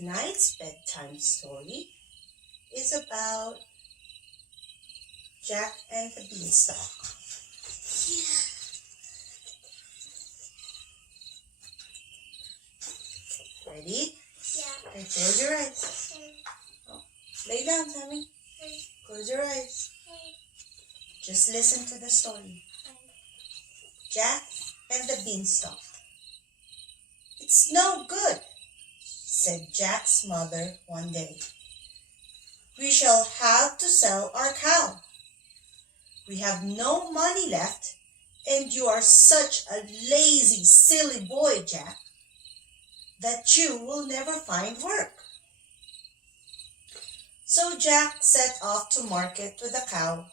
Tonight's bedtime story is about Jack and the Beanstalk. Ready? Yeah. Okay, close your eyes. Oh, lay down, Sammy. Close your eyes. Just listen to the story. Jack and the Beanstalk. "It's no good," said Jack's mother one day. "We shall have to sell our cow. We have no money left, and you are such a lazy, silly boy, Jack, that you will never find work." So Jack set off to market with the cow,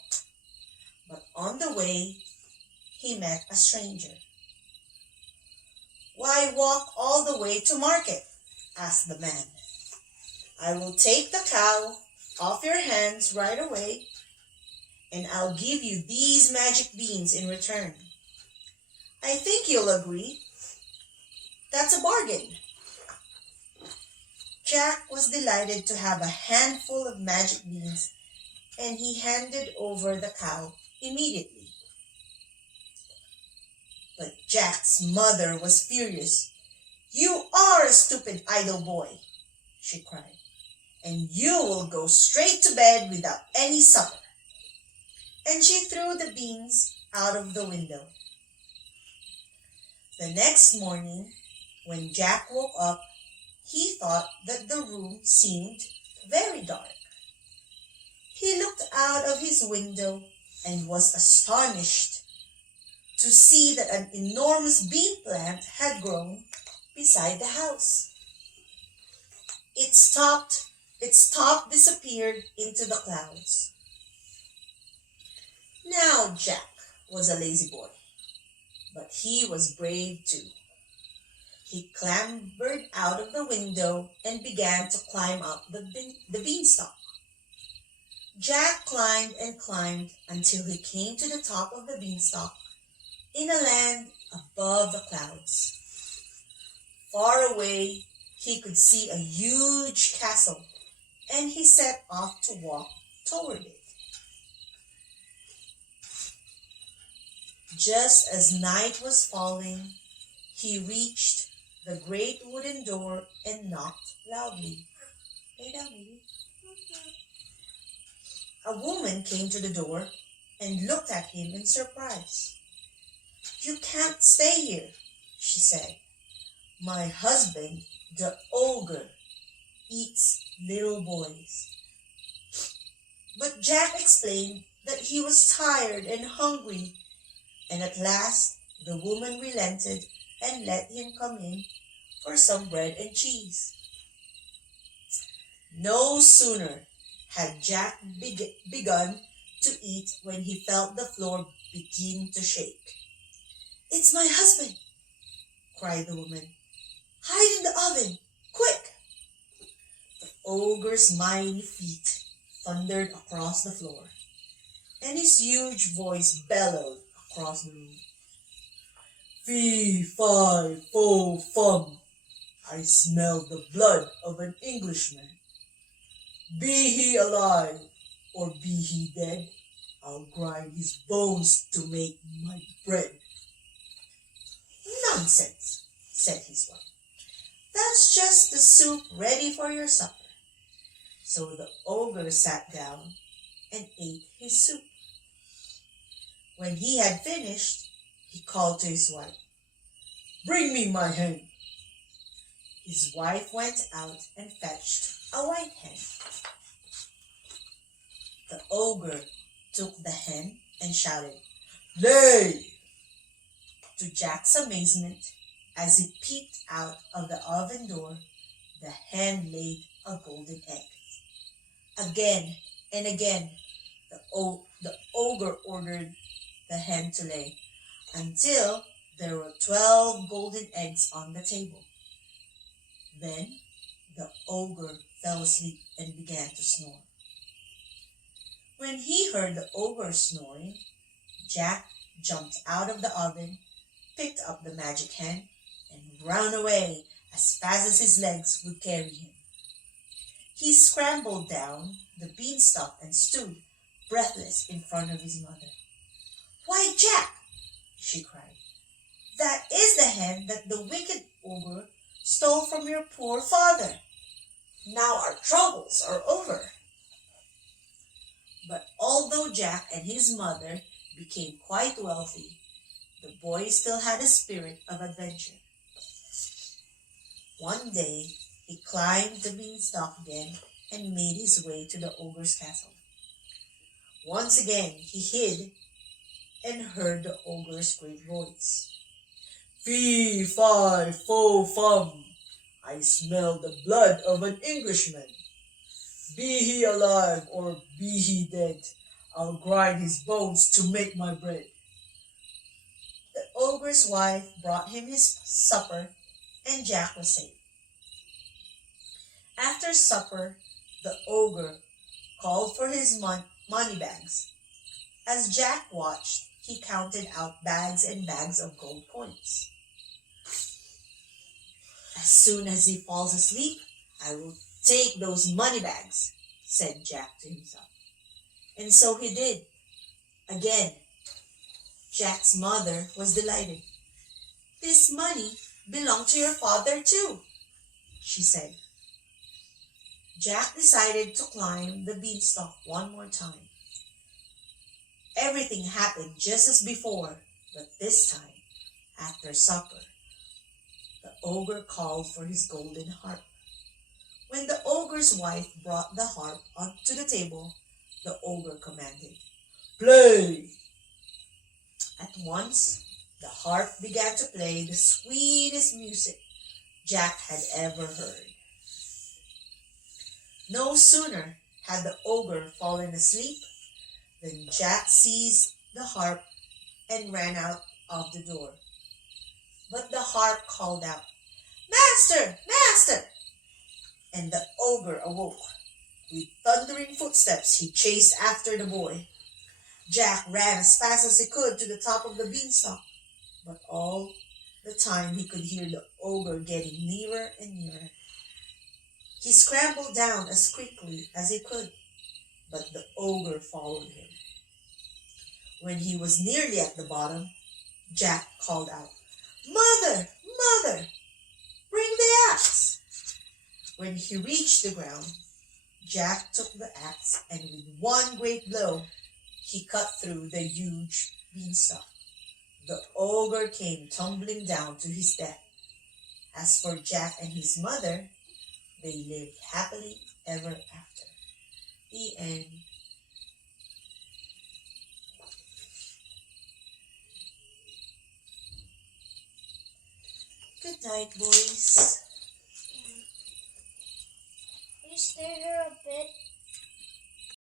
but on the way he met a stranger. "Why walk all the way to market?" asked the man. "I will take the cow off your hands right away, and I'll give you these magic beans in return. I think you'll agree. That's a bargain." Jack was delighted to have a handful of magic beans, and he handed over the cow immediately. But Jack's mother was furious. "You are a stupid idle boy," she cried, "and you will go straight to bed without any supper." And she threw the beans out of the window. The next morning, when Jack woke up, he thought that the room seemed very dark. He looked out of his window and was astonished to see that an enormous bean plant had grown beside the house. Its top disappeared into the clouds. Now Jack was a lazy boy, but he was brave too. He clambered out of the window and began to climb up the beanstalk. Jack climbed and climbed until he came to the top of the beanstalk in a land above the clouds. Far away, he could see a huge castle, and he set off to walk toward it. Just as night was falling, he reached the great wooden door and knocked loudly. Lay down, baby. A woman came to the door and looked at him in surprise. "You can't stay here," she said. "My husband, the ogre, eats little boys." But Jack explained that he was tired and hungry, and at last the woman relented and let him come in for some bread and cheese. No sooner had Jack begun to eat when he felt the floor begin to shake. "It's my husband!" cried the woman. "Hide in the oven, quick!" The ogre's mighty feet thundered across the floor, and his huge voice bellowed across the room. "Fee, fi, fo, fum! I smell the blood of an Englishman. Be he alive or be he dead, I'll grind his bones to make my bread." "Nonsense," said his wife. "That's just the soup ready for your supper." So the ogre sat down and ate his soup. When he had finished, he called to his wife, "Bring me my hen." His wife went out and fetched a white hen. The ogre took the hen and shouted, "Lay!" To Jack's amazement, as he peeped out of the oven door, the hen laid a golden egg. Again and again, the ogre ordered the hen to lay, until there were 12 golden eggs on the table. Then the ogre fell asleep and began to snore. When he heard the ogre snoring, Jack jumped out of the oven, picked up the magic hen, and ran away as fast as his legs would carry him. He scrambled down the beanstalk and stood, breathless, in front of his mother. "Why, Jack!" she cried. "That is the hen that the wicked ogre stole from your poor father. Now our troubles are over." But although Jack and his mother became quite wealthy, the boy still had a spirit of adventure. One day, he climbed the beanstalk again and made his way to the ogre's castle. Once again, he hid and heard the ogre's great voice. "Fee, fi, fo, fum, I smell the blood of an Englishman. Be he alive or be he dead, I'll grind his bones to make my bread." The ogre's wife brought him his supper, and Jack was safe. After supper, the ogre called for his money bags. As Jack watched, he counted out bags and bags of gold coins. "As soon as he falls asleep, I will take those money bags," said Jack to himself. And so he did. Again, Jack's mother was delighted. "This money belonged to your father too," she said. Jack decided to climb the beanstalk one more time. Everything happened just as before, but this time, after supper, the ogre called for his golden harp. When the ogre's wife brought the harp onto the table, the ogre commanded, "Play!" At once, the harp began to play the sweetest music Jack had ever heard. No sooner had the ogre fallen asleep than Jack seized the harp and ran out of the door. But the harp called out, "Master! Master!" And the ogre awoke. With thundering footsteps, he chased after the boy. Jack ran as fast as he could to the top of the beanstalk, but all the time he could hear the ogre getting nearer and nearer. He scrambled down as quickly as he could, but the ogre followed him. When he was nearly at the bottom, Jack called out, "Mother! Mother! Bring the axe!" When he reached the ground, Jack took the axe and with one great blow, he cut through the huge beanstalk. The ogre came tumbling down to his death. As for Jack and his mother, they lived happily ever after. The end. Good night, boys. Can you stay here a bit?